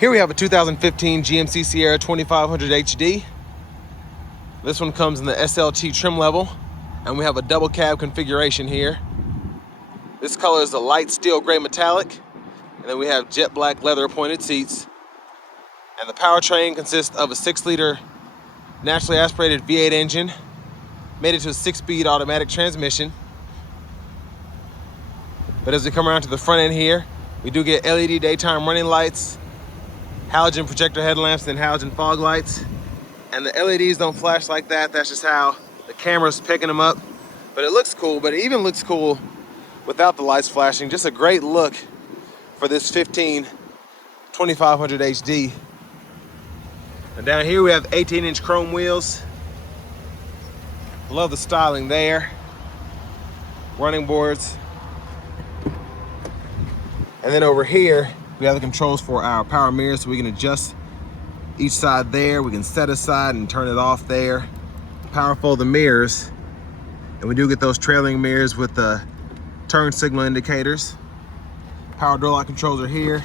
Here we have a 2015 GMC Sierra 2500 HD. This one comes in the SLT trim level, and we have a double cab configuration here. This color is the light steel gray metallic, and then we have jet black leather appointed seats. And the powertrain consists of a 6-liter naturally aspirated V8 engine, made it to a 6-speed automatic transmission. But as we come around to the front end here, we do get LED daytime running lights, halogen projector headlamps, and halogen fog lights. And the LEDs don't flash like that. That's just how the camera's picking them up. But it looks cool, but it even looks cool without the lights flashing. Just a great look for this 2500 HD. And down here we have 18-inch chrome wheels. Love the styling there. Running boards. And then over here, we have the controls for our power mirrors, so we can adjust each side there. We can set aside and turn it off there. Power fold the mirrors. And we do get those trailing mirrors with the turn signal indicators. Power door lock controls are here.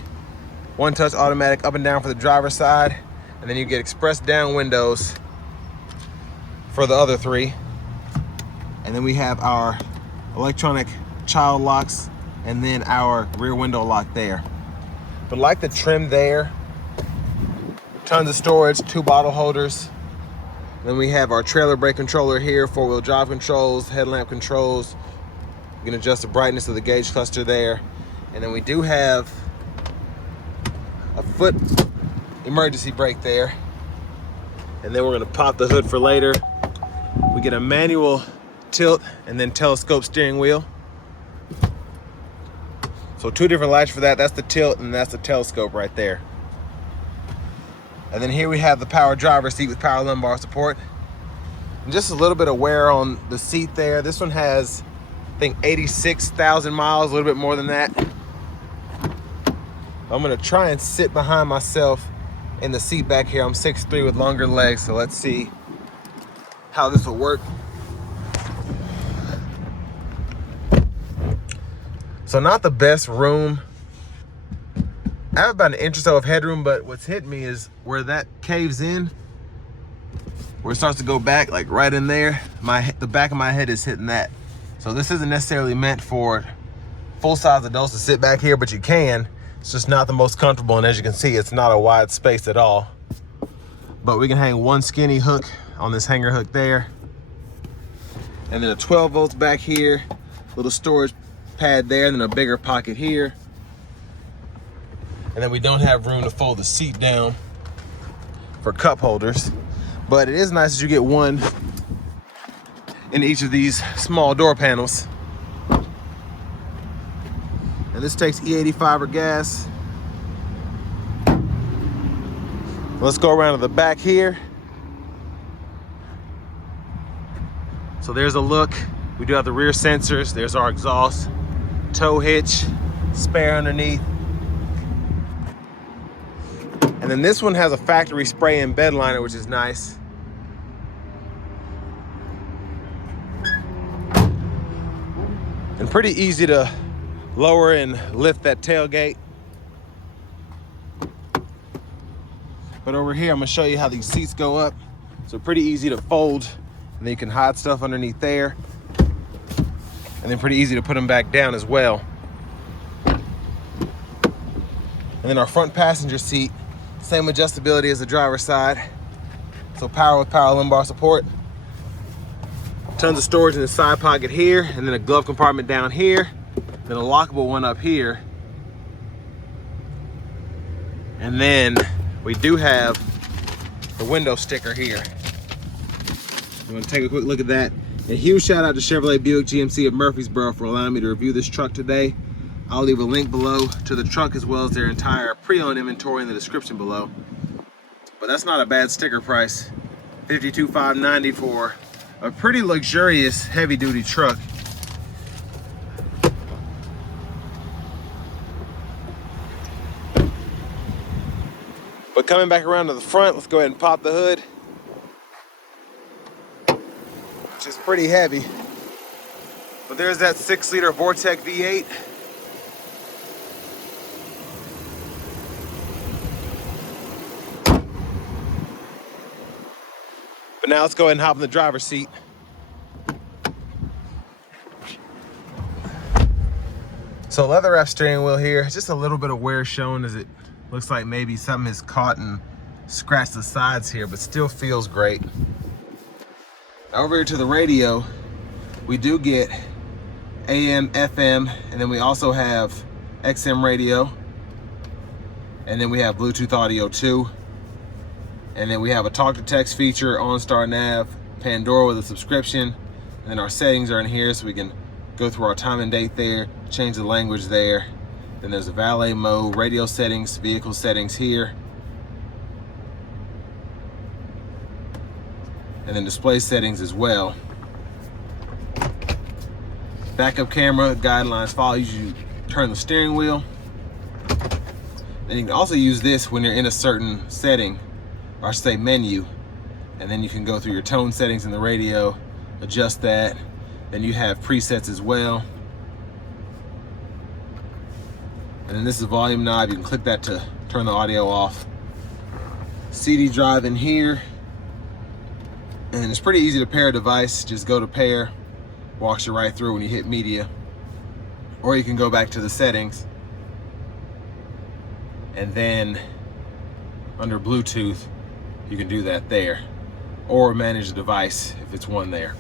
One-touch automatic up and down for the driver's side. And then you get express down windows for the other three. And then we have our electronic child locks and then our rear window lock there. But like the trim there, tons of storage, 2 bottle holders. Then we have our trailer brake controller here, 4-wheel drive controls, headlamp controls. You can adjust the brightness of the gauge cluster there. And then we do have a foot emergency brake there. And then we're gonna pop the hood for later. We get a manual tilt and then telescope steering wheel. So 2 different lights for that. That's the tilt and that's the telescope right there. And then here we have the power driver's seat with power lumbar support. And just a little bit of wear on the seat there. This one has, I think, 86,000 miles, a little bit more than that. I'm gonna try and sit behind myself in the seat back here. I'm 6'3" with longer legs, so let's see how this will work. So not the best room. I have about an inch or so of headroom, but what's hitting me is where that caves in, where it starts to go back, like right in there, the back of my head is hitting that. So this isn't necessarily meant for full-size adults to sit back here, but you can. It's just not the most comfortable, and as you can see, it's not a wide space at all. But we can hang one skinny hook on this hanger hook there. And then a 12 volts back here, little storage pad there, and then a bigger pocket here. And then we don't have room to fold the seat down for cup holders. But it is nice that you get one in each of these small door panels. And this takes E85 or gas. Let's go around to the back here. So there's a look. We do have the rear sensors. There's our exhaust, tow hitch, spare underneath. And then this one has a factory spray-in bed liner, which is nice. And pretty easy to lower and lift that tailgate. But over here, I'm gonna show you how these seats go up. So pretty easy to fold, and then you can hide stuff underneath there. And then pretty easy to put them back down as well. And then our front passenger seat, same adjustability as the driver's side. So power with power lumbar support. Tons of storage in the side pocket here, and then a glove compartment down here, then a lockable one up here. And then we do have the window sticker here. I'm gonna take a quick look at that. A huge shout out to Chevrolet Buick GMC of Murfreesboro for allowing me to review this truck today. I'll leave a link below to the truck as well as their entire pre-owned inventory in the description below. But that's not a bad sticker price. $52,590 for a pretty luxurious heavy-duty truck. But coming back around to the front, let's go ahead and pop the hood, which is pretty heavy. But there's that 6-liter Vortec V8. But now let's go ahead and hop in the driver's seat. So leather wrap steering wheel here, just a little bit of wear shown as it looks like maybe something has caught and scratched the sides here, but still feels great. Over here to the radio, we do get AM, FM, and then we also have XM radio. And then we have Bluetooth audio too. And then we have a talk to text feature, OnStar Nav, Pandora with a subscription. And then our settings are in here so we can go through our time and date there, change the language there. Then there's a valet mode, radio settings, vehicle settings here. And then display settings as well. Backup camera, guidelines follow you turn the steering wheel. Then you can also use this when you're in a certain setting, or I should say menu. And then you can go through your tone settings in the radio, adjust that. Then you have presets as well. And then this is the volume knob. You can click that to turn the audio off. CD drive in here. And it's pretty easy to pair a device. Just go to pair, walks you right through when you hit media. Or you can go back to the settings. And then under Bluetooth, you can do that there. Or manage the device if it's one there.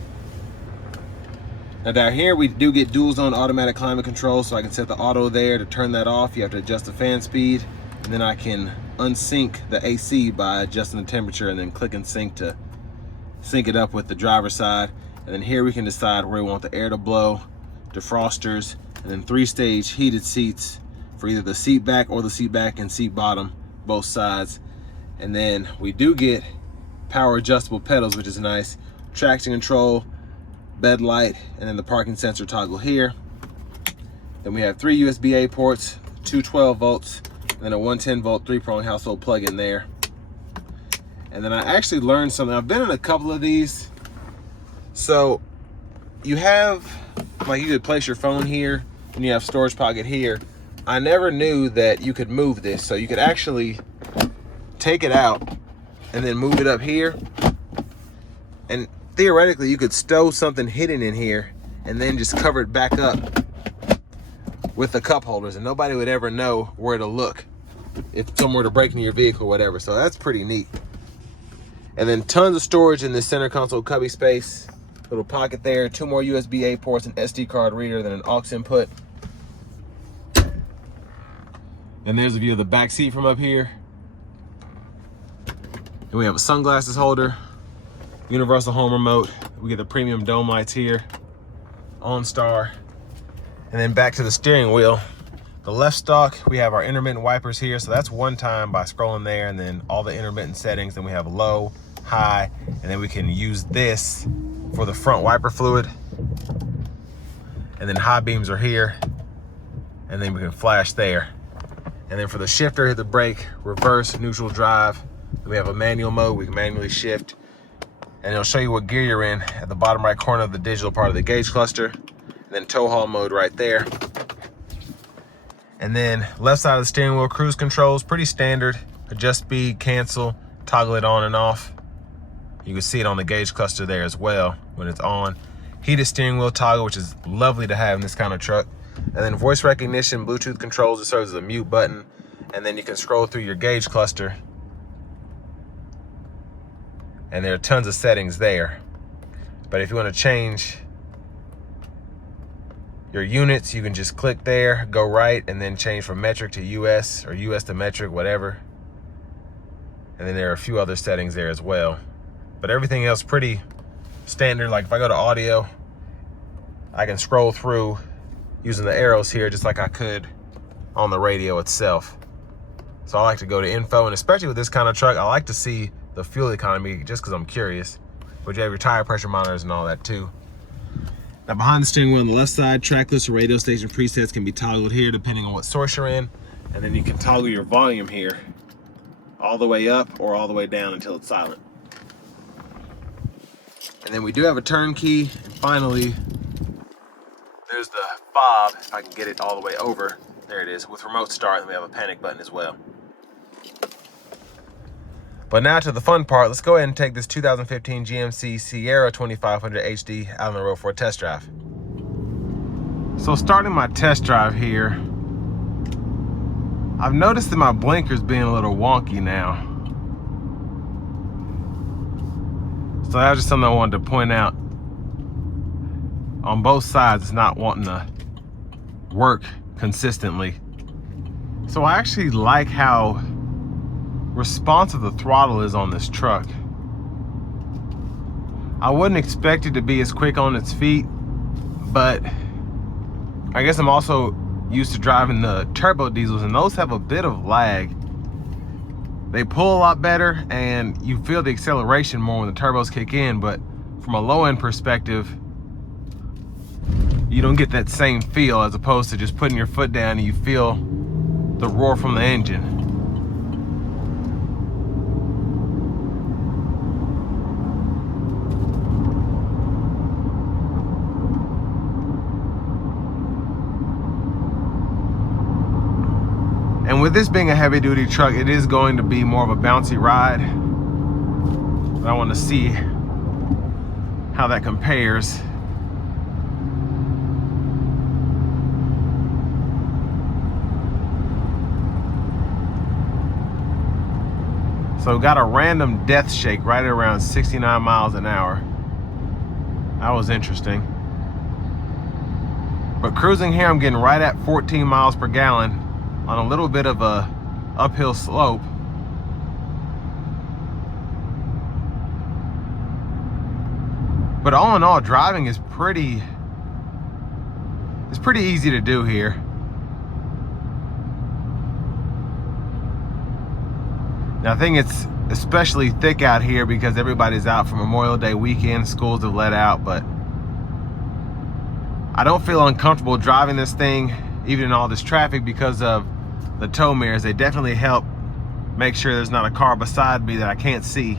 Now down here, we do get dual zone automatic climate control, so I can set the auto there to turn that off. You have to adjust the fan speed, and then I can unsync the AC by adjusting the temperature and then click and sync to sync it up with the driver's side. And then here we can decide where we want the air to blow, defrosters, and then 3-stage heated seats for either the seat back or the seat back and seat bottom, both sides. And then we do get power adjustable pedals, which is nice. Traction control, bed light, and then the parking sensor toggle here. Then we have 3 USB-A ports, 2 12 volts, and then a 110 volt 3-prong household plug-in there. And then I actually learned something. I've been in a couple of these. So you have, like, you could place your phone here and you have storage pocket here. I never knew that you could move this. So you could actually take it out and then move it up here. And theoretically, you could stow something hidden in here and then just cover it back up with the cup holders, and nobody would ever know where to look if someone were to break into your vehicle or whatever. So that's pretty neat. And then tons of storage in this center console cubby space. Little pocket there, 2 more USB-A ports, an SD card reader, then an aux input. And there's a view of the back seat from up here. And we have a sunglasses holder, universal home remote. We get the premium dome lights here, OnStar. And then back to the steering wheel. The left stalk, we have our intermittent wipers here. So that's one time by scrolling there, and then all the intermittent settings. Then we have low, high, and then we can use this for the front wiper fluid. And then high beams are here, and then we can flash there. And then for the shifter, hit the brake, reverse, neutral drive. Then we have a manual mode, we can manually shift. And it'll show you what gear you're in at the bottom right corner of the digital part of the gauge cluster. And then tow haul mode right there. And then left side of the steering wheel, cruise controls, pretty standard. Adjust speed, cancel, toggle it on and off. You can see it on the gauge cluster there as well when it's on. Heated steering wheel toggle, which is lovely to have in this kind of truck. And then voice recognition, Bluetooth controls, it serves as a mute button. And then you can scroll through your gauge cluster. And there are tons of settings there. But if you want to change your units, you can just click there, go right, and then change from metric to US or US to metric, whatever. And then there are a few other settings there as well. But everything else pretty standard. Like if I go to audio, I can scroll through using the arrows here just like I could on the radio itself. So I like to go to info, and especially with this kind of truck, I like to see the fuel economy just because I'm curious. But you have your tire pressure monitors and all that too. Now behind the steering wheel on the left side, track list or radio station presets can be toggled here depending on what source you're in. And then you can toggle your volume here all the way up or all the way down until it's silent. And then we do have a turn key. And finally, there's the fob, if I can get it all the way over. There it is, with remote start, and we have a panic button as well. But now to the fun part. Let's go ahead and take this 2015 GMC Sierra 2500 HD out on the road for a test drive. So starting my test drive here, I've noticed that my blinker's being a little wonky now. So that's just something I wanted to point out. On both sides, it's not wanting to work consistently. So I actually like how responsive the throttle is on this truck. I wouldn't expect it to be as quick on its feet, but I guess I'm also used to driving the turbo diesels, and those have a bit of lag. They pull a lot better and you feel the acceleration more when the turbos kick in, but from a low end perspective, you don't get that same feel, as opposed to just putting your foot down and you feel the roar from the engine. And with this being a heavy duty truck, it is going to be more of a bouncy ride. But I want to see how that compares. So got a random death shake right at around 69 miles an hour. That was interesting. But cruising here, I'm getting right at 14 miles per gallon on a little bit of a uphill slope. But all in all, driving is pretty easy to do here. Now I think it's especially thick out here because everybody's out for Memorial Day weekend, schools have let out, but I don't feel uncomfortable driving this thing even in all this traffic because of the tow mirrors. They definitely help make sure there's not a car beside me that I can't see.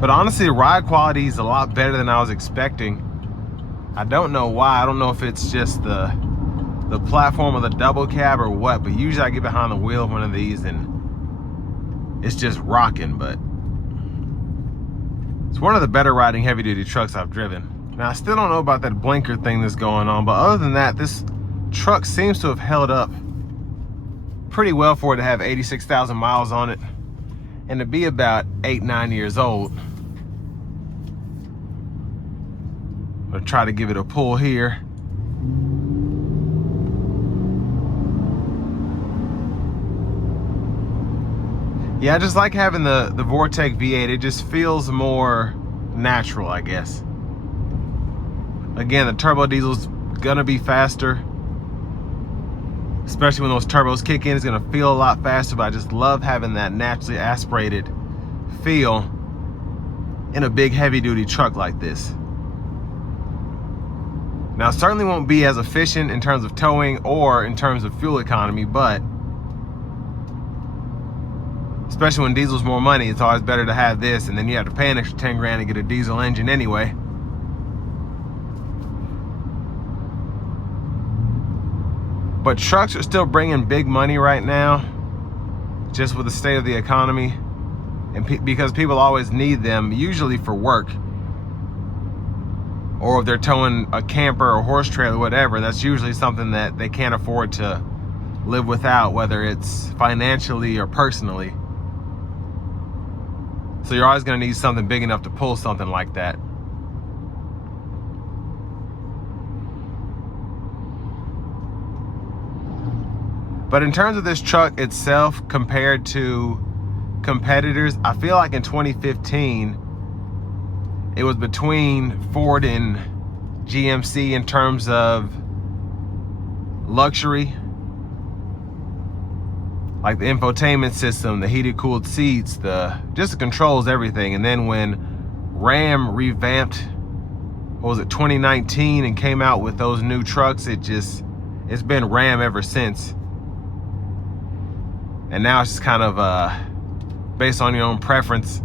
But honestly, the ride quality is a lot better than I was expecting. I don't know why. I don't know if it's just the platform of the double cab or what, but usually I get behind the wheel of one of these and it's just rocking. But it's one of the better riding heavy duty trucks I've driven. Now I still don't know about that blinker thing that's going on, but other than that, this truck seems to have held up pretty well for it to have 86,000 miles on it and to be about 8-9 years old. I'm gonna try to give it a pull here. Yeah, I just like having the Vortec V8. It just feels more natural, I guess. Again, the turbo diesel's gonna be faster, especially when those turbos kick in. It's gonna feel a lot faster, but I just love having that naturally aspirated feel in a big heavy duty truck like this. Now, it certainly won't be as efficient in terms of towing or in terms of fuel economy, but especially when diesel's more money, it's always better to have this, and then you have to pay an extra 10 grand to get a diesel engine anyway. But trucks are still bringing big money right now, just with the state of the economy, and because people always need them, usually for work, or if they're towing a camper or horse trailer, whatever. That's usually something that they can't afford to live without, whether it's financially or personally. So you're always going to need something big enough to pull something like that. But in terms of this truck itself compared to competitors, I feel like in 2015 it was between Ford and GMC in terms of luxury, like the infotainment system, the heated cooled seats, just the controls, everything. And then when Ram revamped, what was it, 2019, and came out with those new trucks, it's been Ram ever since. And now it's just kind of based on your own preference.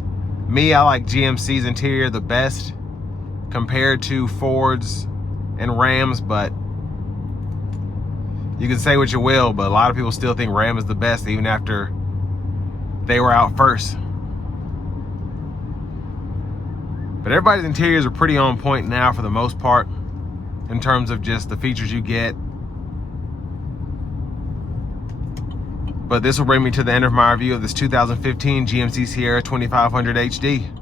Me, I like GMC's interior the best compared to Ford's and Rams, but You can say what you will, but a lot of people still think Ram is the best even after they were out first. But everybody's interiors are pretty on point now for the most part in terms of just the features you get. But this will bring me to the end of my review of this 2015 GMC Sierra 2500 HD.